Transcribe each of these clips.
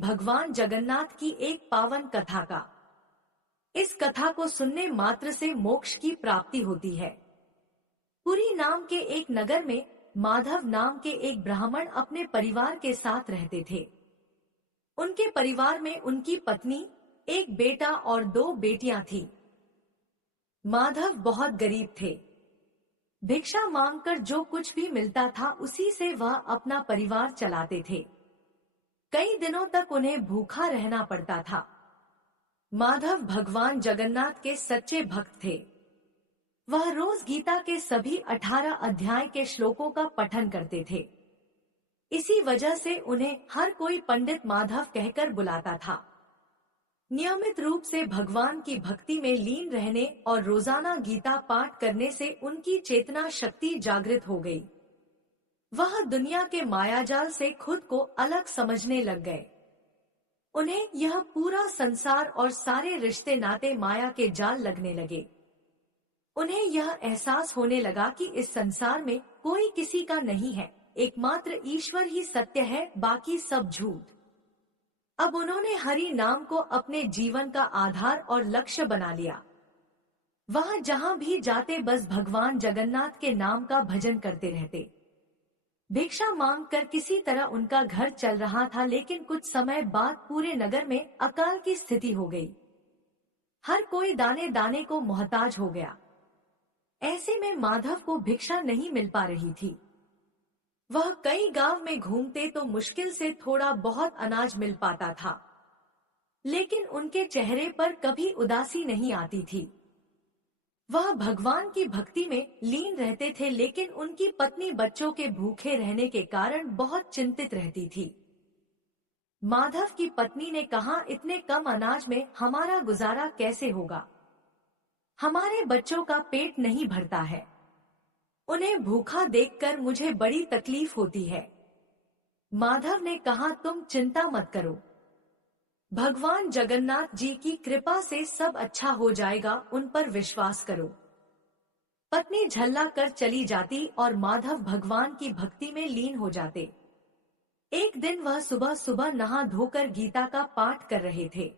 भगवान जगन्नाथ की एक पावन कथा का। इस कथा को सुनने मात्र से मोक्ष की प्राप्ति होती है। पुरी नाम के एक नगर में माधव नाम के एक ब्राह्मण अपने परिवार के साथ रहते थे। उनके परिवार में उनकी पत्नी, एक बेटा और 2 बेटियां थीं। माधव बहुत गरीब थे। भिक्षा मांगकर जो कुछ भी मिलता था उसी से वह अपना परिवार चलाते थे। कई दिनों तक उन्हें भूखा रहना पड़ता था। माधव भगवान जगन्नाथ के सच्चे भक्त थे। वह रोज गीता के सभी 18 अध्याय के श्लोकों का पठन करते थे। इसी वजह से उन्हें हर कोई पंडित माधव कहकर बुलाता था। नियमित रूप से भगवान की भक्ति में लीन रहने और रोजाना गीता पाठ करने से उनकी चेतना शक्ति जागृत हो गई। वह दुनिया के मायाजाल से खुद को अलग समझने लग गए। उन्हें यह पूरा संसार और सारे रिश्ते नाते माया के जाल लगने लगे। उन्हें यह एहसास होने लगा कि इस संसार में कोई किसी का नहीं है, एकमात्र ईश्वर ही सत्य है, बाकी सब झूठ। अब उन्होंने हरि नाम को अपने जीवन का आधार और लक्ष्य बना लिया। वह जहां भी जाते बस भगवान जगन्नाथ के नाम का भजन करते रहते। भिक्षा मांगकर किसी तरह उनका घर चल रहा था, लेकिन कुछ समय बाद पूरे नगर में अकाल की स्थिति हो गई। हर कोई दाने दाने को मोहताज हो गया। ऐसे में माधव को भिक्षा नहीं मिल पा रही थी। वह कई गांव में घूमते तो मुश्किल से थोड़ा बहुत अनाज मिल पाता था, लेकिन उनके चेहरे पर कभी उदासी नहीं आती थी। वह भगवान की भक्ति में लीन रहते थे, लेकिन उनकी पत्नी बच्चों के भूखे रहने के कारण बहुत चिंतित रहती थी। माधव की पत्नी ने कहा, इतने कम अनाज में हमारा गुजारा कैसे होगा? हमारे बच्चों का पेट नहीं भरता है। उन्हें भूखा देखकर मुझे बड़ी तकलीफ होती है। माधव ने कहा, तुम चिंता मत करो, भगवान जगन्नाथ जी की कृपा से सब अच्छा हो जाएगा, उन पर विश्वास करो। पत्नी झल्ला कर चली जाती और माधव भगवान की भक्ति में लीन हो जाते। एक दिन वह सुबह सुबह नहा धोकर गीता का पाठ कर रहे थे।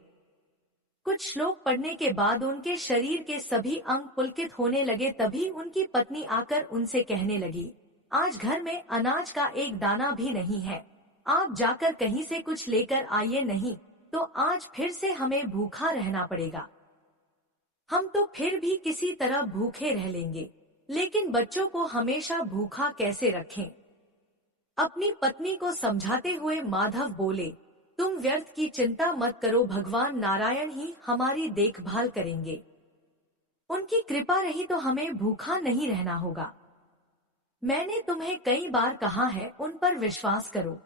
कुछ श्लोक पढ़ने के बाद उनके शरीर के सभी अंग पुलकित होने लगे। तभी उनकी पत्नी आकर उनसे कहने लगी, आज घर में अनाज का एक दाना भी नहीं है, आप जाकर कहीं से कुछ लेकर आइए, नहीं तो आज फिर से हमें भूखा रहना पड़ेगा। हम तो फिर भी किसी तरह भूखे रह लेंगे, लेकिन बच्चों को हमेशा भूखा कैसे रखें? अपनी पत्नी को समझाते हुए माधव बोले, तुम व्यर्थ की चिंता मत करो, भगवान नारायण ही हमारी देखभाल करेंगे। उनकी कृपा रही तो हमें भूखा नहीं रहना होगा। मैंने तुम्हें कई बार कहा है, उन पर विश्वास करो।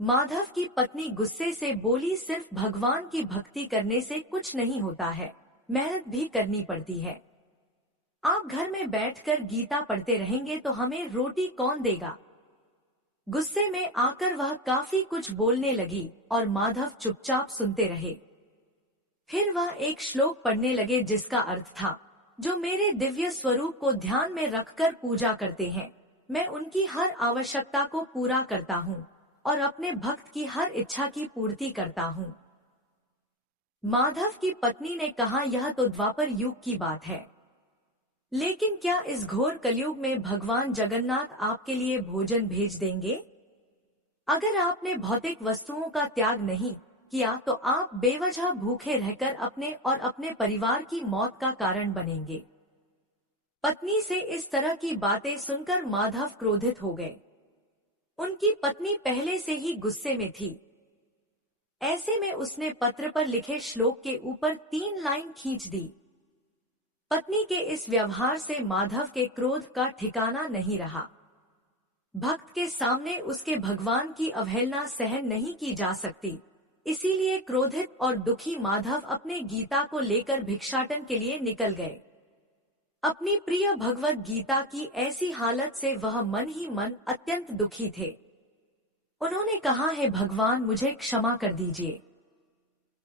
माधव की पत्नी गुस्से से बोली, सिर्फ भगवान की भक्ति करने से कुछ नहीं होता है, मेहनत भी करनी पड़ती है। आप घर में बैठकर गीता पढ़ते रहेंगे तो हमें रोटी कौन देगा? गुस्से में आकर वह काफी कुछ बोलने लगी और माधव चुपचाप सुनते रहे। फिर वह एक श्लोक पढ़ने लगे जिसका अर्थ था, जो मेरे दिव्य स्वरूप को ध्यान में रखकर पूजा करते हैं, मैं उनकी हर आवश्यकता को पूरा करता हूँ और अपने भक्त की हर इच्छा की पूर्ति करता हूँ। माधव की पत्नी ने कहा, यह तो द्वापर युग की बात है, लेकिन क्या इस घोर कलयुग में भगवान जगन्नाथ आपके लिए भोजन भेज देंगे? अगर आपने भौतिक वस्तुओं का त्याग नहीं किया तो आप बेवजह भूखे रहकर अपने और अपने परिवार की मौत का कारण बनेंगे। पत्नी से इस तरह की बातें सुनकर माधव क्रोधित हो गए। उनकी पत्नी पहले से ही गुस्से में थी। ऐसे में उसने पत्र पर लिखे श्लोक के ऊपर 3 लाइन खींच दी। पत्नी के इस व्यवहार से माधव के क्रोध का ठिकाना नहीं रहा। भक्त के सामने उसके भगवान की अवहेलना सहन नहीं की जा सकती, इसीलिए क्रोधित और दुखी माधव अपने गीता को लेकर भिक्षाटन के लिए निकल गए। अपनी प्रिय भगवत गीता की ऐसी हालत से वह मन ही मन अत्यंत दुखी थे। उन्होंने कहा, है भगवान, मुझे क्षमा कर दीजिए,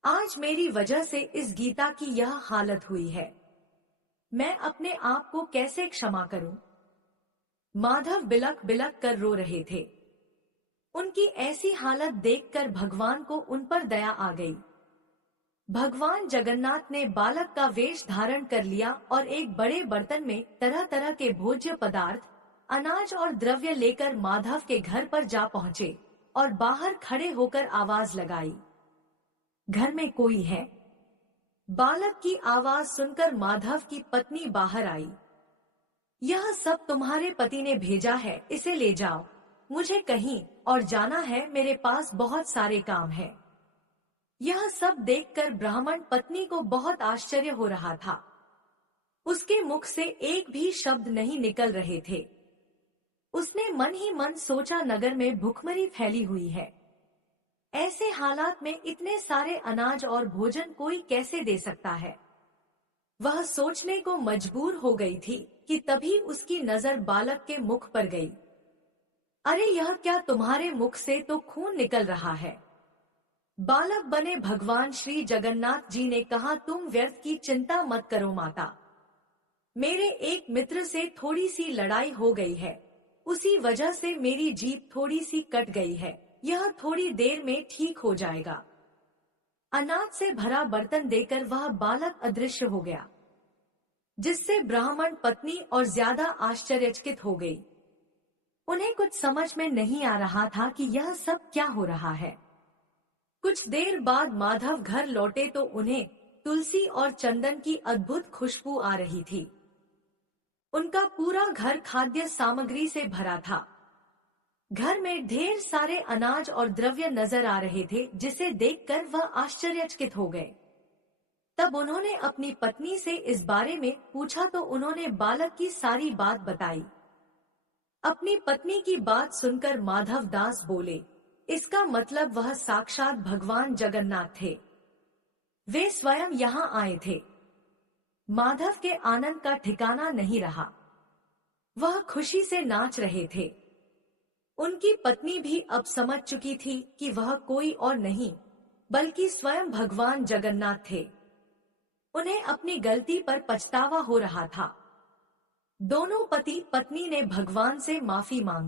आज मेरी वजह से इस गीता की यह हालत हुई है, मैं अपने आप को कैसे क्षमा करूं? माधव बिलक बिलक कर रो रहे थे। उनकी ऐसी हालत देखकर भगवान को उन पर दया आ गई। भगवान जगन्नाथ ने बालक का वेश धारण कर लिया और एक बड़े बर्तन में तरह तरह के भोज्य पदार्थ, अनाज और द्रव्य लेकर माधव के घर पर जा पहुँचे और बाहर खड़े होकर आवाज लगाई, घर में कोई है? बालक की आवाज सुनकर माधव की पत्नी बाहर आई। यह सब तुम्हारे पति ने भेजा है, इसे ले जाओ, मुझे कहीं और जाना है, मेरे पास बहुत सारे काम है। यह सब देखकर ब्राह्मण पत्नी को बहुत आश्चर्य हो रहा था। उसके मुख से एक भी शब्द नहीं निकल रहे थे। उसने मन ही मन सोचा, नगर में भुखमरी फैली हुई है, ऐसे हालात में इतने सारे अनाज और भोजन कोई कैसे दे सकता है। वह सोचने को मजबूर हो गई थी कि तभी उसकी नजर बालक के मुख पर गई। अरे यह क्या, तुम्हारे मुख से तो खून निकल रहा है। बालक बने भगवान श्री जगन्नाथ जी ने कहा, तुम व्यर्थ की चिंता मत करो माता, मेरे एक मित्र से थोड़ी सी लड़ाई हो गई है, उसी वजह से मेरी जीभ थोड़ी सी कट गई है, यह थोड़ी देर में ठीक हो जाएगा। अनाज से भरा बर्तन देकर वह बालक अदृश्य हो गया, जिससे ब्राह्मण पत्नी और ज्यादा आश्चर्यचकित हो गई। उन्हें कुछ समझ में नहीं आ रहा था कि यह सब क्या हो रहा है। कुछ देर बाद माधव घर लौटे तो उन्हें तुलसी और चंदन की अद्भुत खुशबू आ रही थी। उनका पूरा घर खाद्य सामग्री से भरा था। घर में ढेर सारे अनाज और द्रव्य नजर आ रहे थे, जिसे देखकर वह आश्चर्यचकित हो गए। तब उन्होंने अपनी पत्नी से इस बारे में पूछा तो उन्होंने बालक की सारी बात बताई। अपनी पत्नी की बात सुनकर माधव दास बोले, इसका मतलब वह साक्षात भगवान जगन्नाथ थे, वे स्वयं यहाँ आए थे। माधव के आनंद का ठिकाना नहीं रहा, वह खुशी से नाच रहे थे। उनकी पत्नी भी अब समझ चुकी थी कि वह कोई और नहीं बल्कि स्वयं भगवान जगन्नाथ थे। उन्हें अपनी गलती पर पछतावा हो रहा था। दोनों पति पत्नी ने भगवान से माफी मांगी।